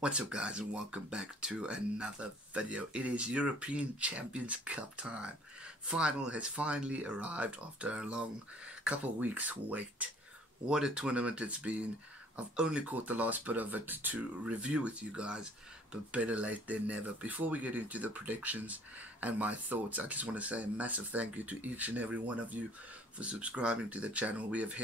What's up guys, and welcome back to another video. It is European Champions Cup time. Final has finally arrived after a long couple of weeks wait. What a tournament it's been. I've only caught the last bit of it to review with you guys, but better late than never. Before we get into the predictions and my thoughts, I just want to say a massive thank you to each and every one of you for subscribing to the channel. We have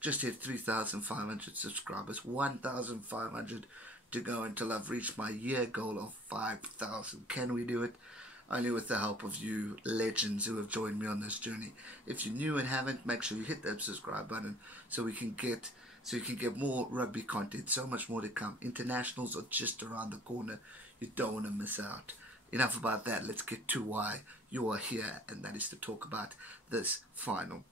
just hit 3,500 subscribers, 1,500 to go until I've reached my year goal of 5,000. Can we do it? Only with the help of you legends who have joined me on this journey. If you're new and haven't, make sure you hit that subscribe button so you can get more rugby content. So much more to come. Internationals are just around the corner. You don't want to miss out. Enough about that. Let's get to why you are here, and that is to talk about this final.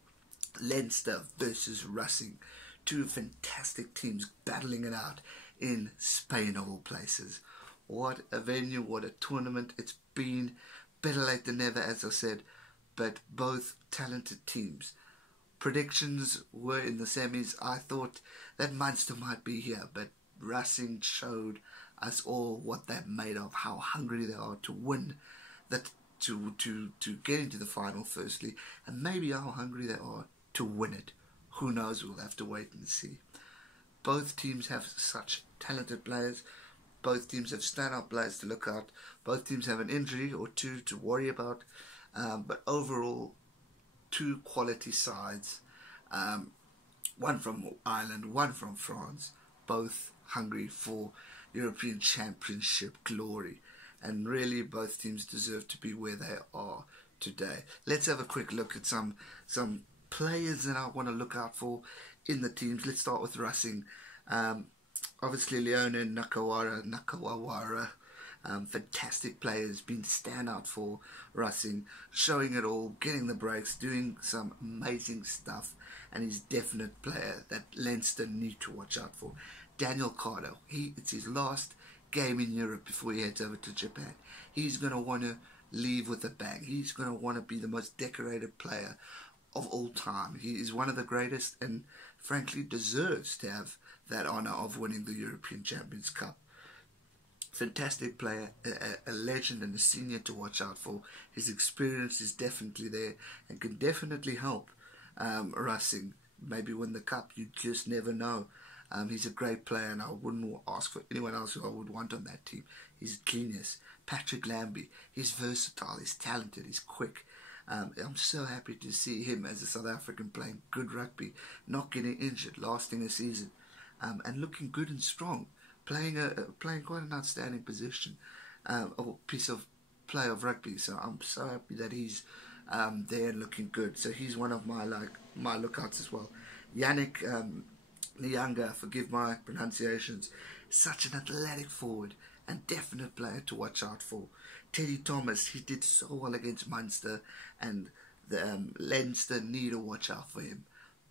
Leinster versus Racing. Two fantastic teams battling it out in Spain of all places. What a venue, what a tournament it's been. Better late than never, as I said, but both talented teams. Predictions were in the semis. I thought that Munster might be here, but Racing showed us all what they're made of, how hungry they are to win, that to get into the final firstly, and maybe how hungry they are to win it. Who knows, we'll have to wait and see. Both teams have such talented players. Both teams have stand-up players to look out. Both teams have an injury or two to worry about. But overall, two quality sides. One from Ireland, one from France. Both hungry for European Championship glory. And really, both teams deserve to be where they are today. Let's have a quick look at some players that I want to look out for in the teams. Let's start with Racing. Obviously Leona Nakawawara, fantastic players, been standout for Racing, showing it all, getting the breaks, doing some amazing stuff, and he's a definite player that Leinster need to watch out for. Daniel Carter, it's his last game in Europe before he heads over to Japan. He's going to want to leave with a bang. He's going to want to be the most decorated player of all time. He is one of the greatest and frankly deserves to have that honour of winning the European Champions Cup. Fantastic player, a legend and a senior to watch out for. His experience is definitely there and can definitely help Racing maybe win the cup. You just never know. He's a great player, and I wouldn't ask for anyone else who I would want on that team. He's a genius. Patrick Lambie, he's versatile, he's talented, he's quick. I'm so happy to see him as a South African playing good rugby, not getting injured, lasting a season, and looking good and strong, playing quite an outstanding position, or piece of play of rugby. So I'm so happy that he's there and looking good. So he's one of my lookouts as well. Yannick Nyanga, forgive my pronunciations, such an athletic forward and definite player to watch out for. Teddy Thomas, he did so well against Munster, and the Leinster need to watch out for him.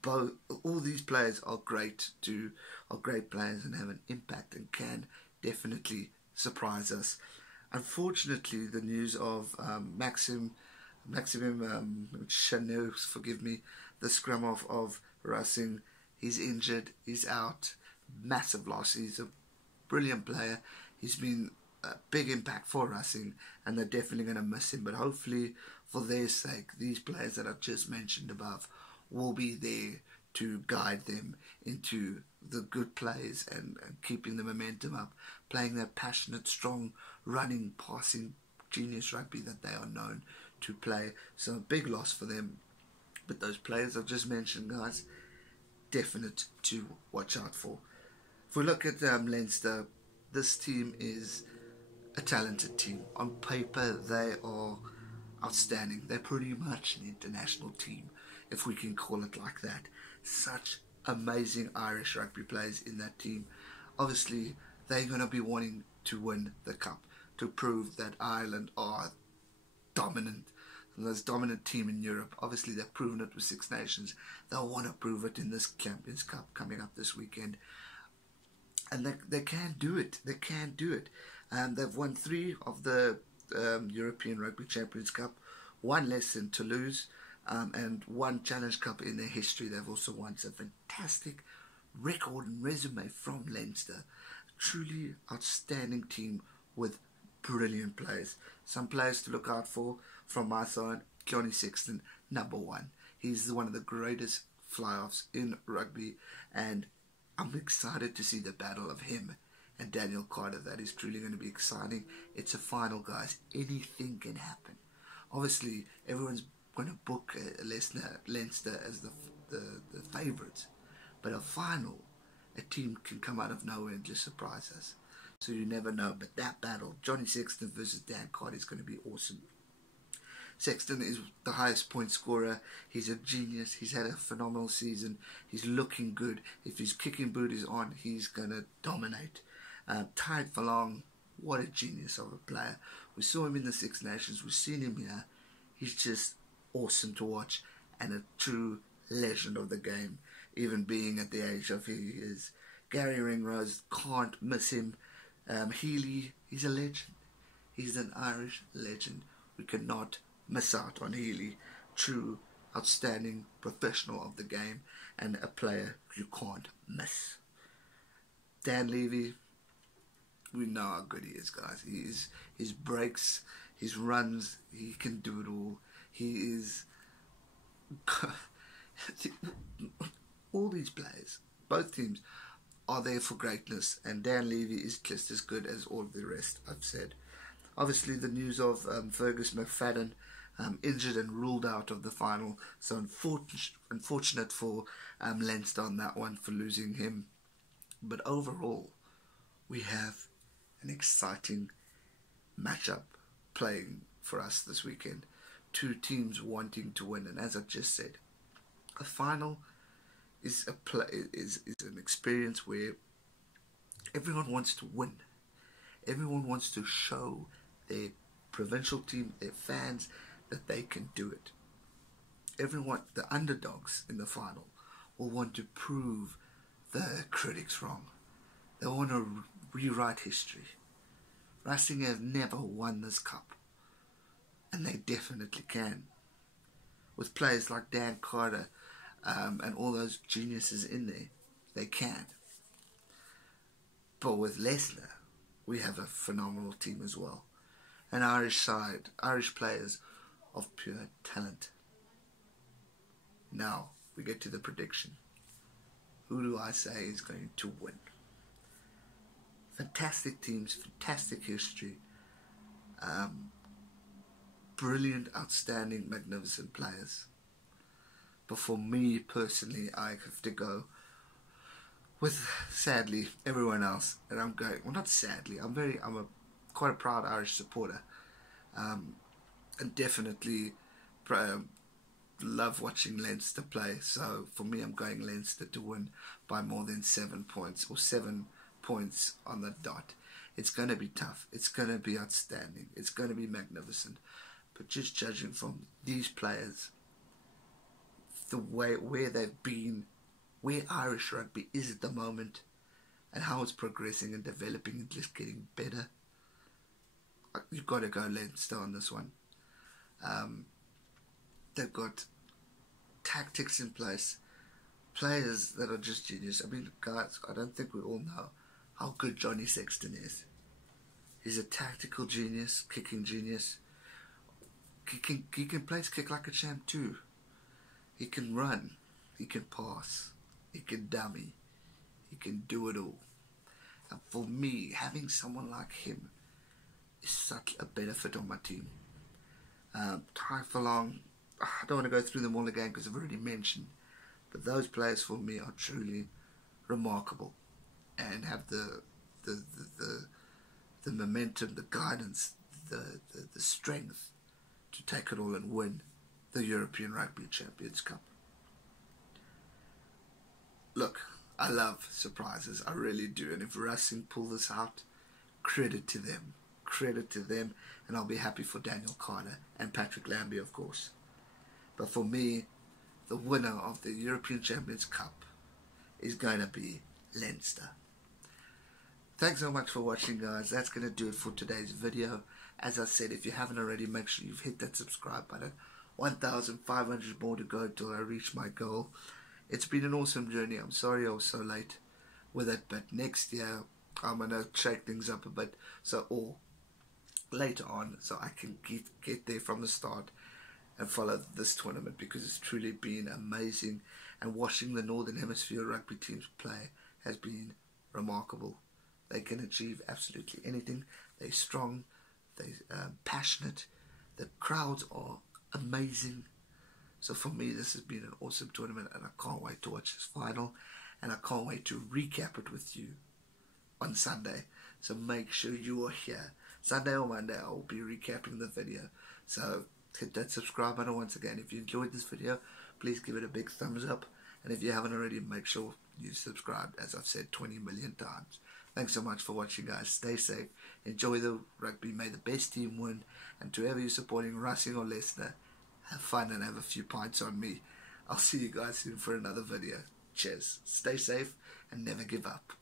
All these players are great players and have an impact and can definitely surprise us. Unfortunately, the news of Maxime Chanel, forgive me, the scrum of Racing, he's injured, he's out, massive loss. He's a brilliant player. He's been a big impact for Racing, and they're definitely going to miss him. But hopefully, for their sake, these players that I've just mentioned above will be there to guide them into the good plays and keeping the momentum up, playing that passionate, strong, running, passing, genius rugby that they are known to play. So a big loss for them. But those players I've just mentioned, guys, definite to watch out for. If we look at Leinster, this team is a talented team. On paper, they are outstanding. They're pretty much an international team, if we can call it like that. Such amazing Irish rugby players in that team. Obviously, they're going to be wanting to win the cup, to prove that Ireland are dominant, the most dominant team in Europe. Obviously, they've proven it with Six Nations. They'll want to prove it in this Champions Cup coming up this weekend. And they can do it. They can do it. They've won 3 of the European Rugby Champions Cup, 1 less than Toulouse, and 1 Challenge Cup in their history. They've also won. It's a fantastic record and resume from Leinster. truly outstanding team with brilliant players. Some players to look out for from my side. Johnny Sexton, number one. He's one of the greatest fly-offs in rugby, and I'm excited to see the battle of him and Daniel Carter. That is truly going to be exciting. It's a final, guys. Anything can happen. Obviously, everyone's going to book Leinster as the favourites, but a final, a team can come out of nowhere and just surprise us. So you never know. But that battle, Johnny Sexton versus Dan Carter, is going to be awesome. Sexton is the highest point scorer. He's a genius. He's had a phenomenal season. He's looking good. If his kicking boot is on, he's going to dominate. Tadhg Furlong, what a genius of a player. We saw him in the Six Nations. We've seen him here. He's just awesome to watch and a true legend of the game, even being at the age of he is. Gary Ringrose, can't miss him. Healy, he's a legend. He's an Irish legend. We cannot miss out on Healy. True, outstanding professional of the game and a player you can't miss. Dan Levy, we know how good he is, guys. His breaks, his runs, he can do it all. He is all these players, both teams, are there for greatness, and Dan Levy is just as good as all of the rest I've said. Obviously, the news of Fergus McFadden injured and ruled out of the final, so unfortunate for Leinster on that one for losing him. But overall, we have an exciting matchup playing for us this weekend. Two teams wanting to win, and as I just said, a final is an experience where everyone wants to win. Everyone wants to show their provincial team, their fans, that they can do it. Everyone, the underdogs in the final, will want to prove the critics wrong. They want to rewrite history. Racing has never won this cup, and they definitely can. With players like Dan Carter and all those geniuses in there, they can. But with Leicester, we have a phenomenal team as well. An Irish side, Irish players of pure talent. Now, we get to the prediction. Who do I say is going to win? Fantastic teams, fantastic history. Brilliant, outstanding, magnificent players. But for me personally, I have to go with, sadly, everyone else. And I'm going, well, not sadly, I'm quite a proud Irish supporter. And definitely love watching Leinster play. So for me, I'm going Leinster to win by more than 7 points, or 7 points on the dot. It's going to be tough. It's going to be outstanding. It's going to be magnificent. But just judging from these players, the way where they've been, where Irish rugby is at the moment, and how it's progressing and developing and just getting better, you've got to go Leinster on this one. They've got tactics in place, players that are just genius. I mean, guys, I don't think we all know how good Johnny Sexton is. He's a tactical genius, kicking genius. He can place kick like a champ too. He can run, he can pass, he can dummy, he can do it all. And for me, having someone like him is such a benefit on my team. Tadhg Furlong, I don't want to go through them all again because I've already mentioned, but those players for me are truly remarkable and have the momentum, the guidance, the strength to take it all and win the European Rugby Champions Cup. Look, I love surprises, I really do, and if Racing pull this out, credit to them. Credit to them, and I'll be happy for Daniel Carter and Patrick Lambie, of course. But for me, the winner of the European Champions Cup is going to be Leinster. Thanks so much for watching, guys. That's going to do it for today's video. As I said, if you haven't already, make sure you've hit that subscribe button. 1,500 more to go till I reach my goal. It's been an awesome journey. I'm sorry I was so late with it, but next year I'm going to shake things up a bit, or later on, so I can get there from the start and follow this tournament, because it's truly been amazing, and watching the Northern Hemisphere rugby teams play has been remarkable. They can achieve absolutely anything. They're strong, they're passionate, the crowds are amazing. So for me, this has been an awesome tournament, and I can't wait to watch this final, and I can't wait to recap it with you on Sunday. So make sure you are here. Sunday or Monday, I will be recapping the video. So hit that subscribe button once again. If you enjoyed this video, please give it a big thumbs up. And if you haven't already, make sure you subscribe, as I've said 20 million times. Thanks so much for watching, guys. Stay safe. Enjoy the rugby. May the best team win. And to whoever you're supporting, Racing or Leicester, have fun and have a few pints on me. I'll see you guys soon for another video. Cheers. Stay safe and never give up.